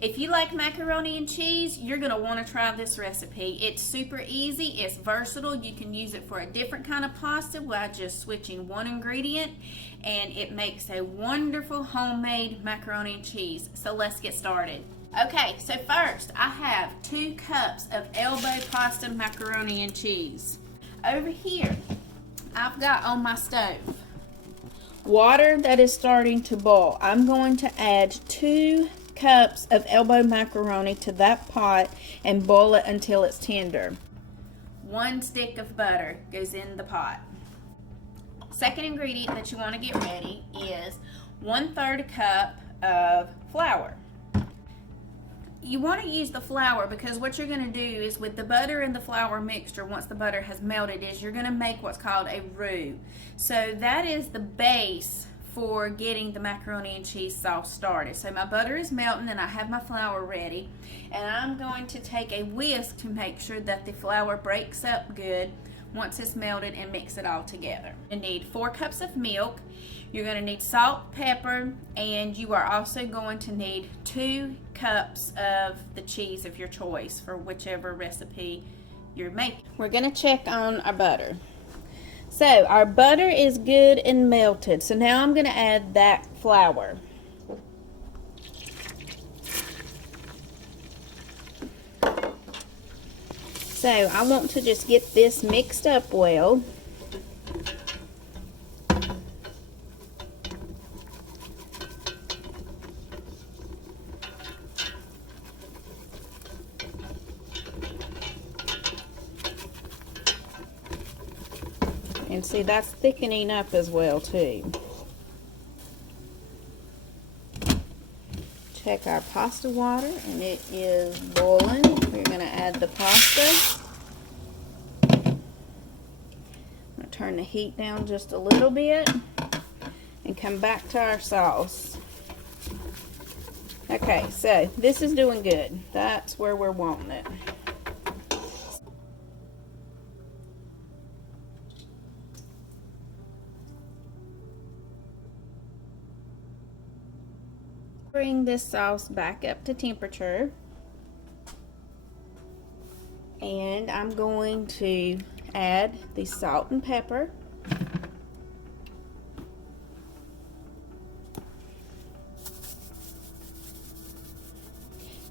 If you like macaroni and cheese, you're going to want to try this recipe. It's super easy, it's versatile. You can use it for a different kind of pasta by just switching one ingredient, and it makes a wonderful homemade macaroni and cheese. So let's get started. Okay, so first I have 2 cups of elbow pasta macaroni and cheese. Over here, I've got on my stove water that is starting to boil. I'm going to add 2 cups of elbow macaroni to that pot and boil it until it's tender. 1 stick of butter goes in the pot. Second ingredient that you want to get ready is 1/3 cup of flour. You want to use the flour because what you're going to do is with the butter and the flour mixture, once the butter has melted, is you're going to make what's called a roux. So that is the base for getting the macaroni and cheese sauce started. So my butter is melting and I have my flour ready, and I'm going to take a whisk to make sure that the flour breaks up good once it's melted and mix it all together. You need 4 cups of milk. You're going to need salt, pepper, and you are also going to need 2 cups of the cheese of your choice for whichever recipe you're making. We're going to check on our butter. So our butter is good and melted. So now I'm going to add that flour. So I want to just get this mixed up well. And see, that's thickening up as well too. Check our pasta water, and it is boiling. We're going to add the pasta. I'm going to turn the heat down just a little bit and come back to our sauce. Okay, so this is doing good. That's where we're wanting it. Bring this sauce back up to temperature, and I'm going to add the salt and pepper.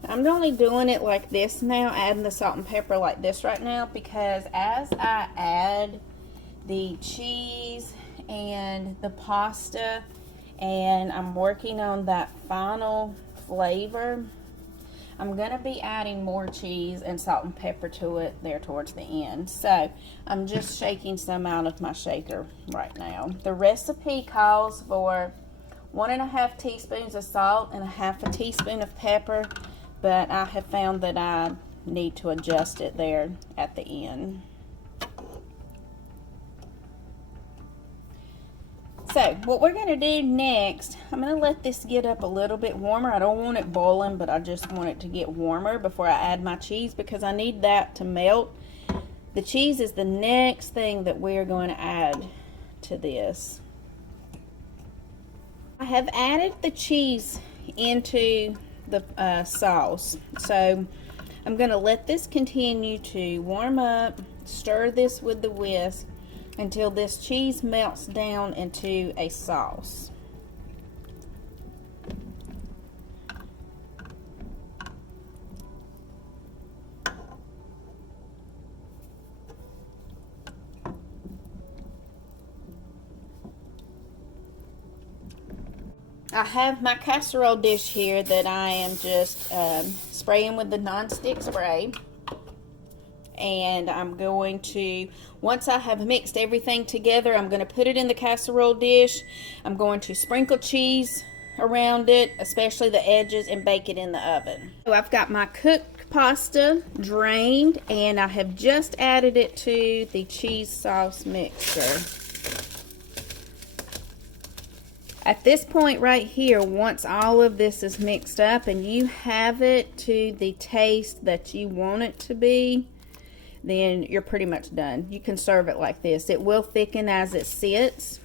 I'm only doing it like this now, adding the salt and pepper like this right now, because as I add the cheese and the pasta and I'm working on that final flavor, I'm going to be adding more cheese and salt and pepper to it there towards the end. So I'm just shaking some out of my shaker right now. The recipe calls for 1.5 teaspoons of salt and 1/2 teaspoon of pepper, but I have found that I need to adjust it there at the end. So what we're going to do next, I'm going to let this get up a little bit warmer. I don't want it boiling, but I just want it to get warmer before I add my cheese, because I need that to melt. The cheese is the next thing that we're going to add to this. I have added the cheese into the sauce. So I'm going to let this continue to warm up, stir this with the whisk until this cheese melts down into a sauce. I have my casserole dish here that I am just spraying with the non-stick spray. And I'm going to, once I have mixed everything together, I'm going to put it in the casserole dish. I'm going to sprinkle cheese around it, especially the edges, and bake it in the oven. So I've got my cooked pasta drained, and I have just added it to the cheese sauce mixture. At this point right here, once all of this is mixed up and you have it to the taste that you want it to be, then you're pretty much done. You can serve it like this. It will thicken as it sits,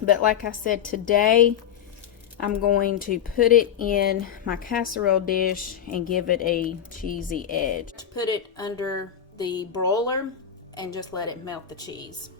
but like I said, today I'm going to put it in my casserole dish and give it a cheesy edge. Put it under the broiler and just let it melt the cheese.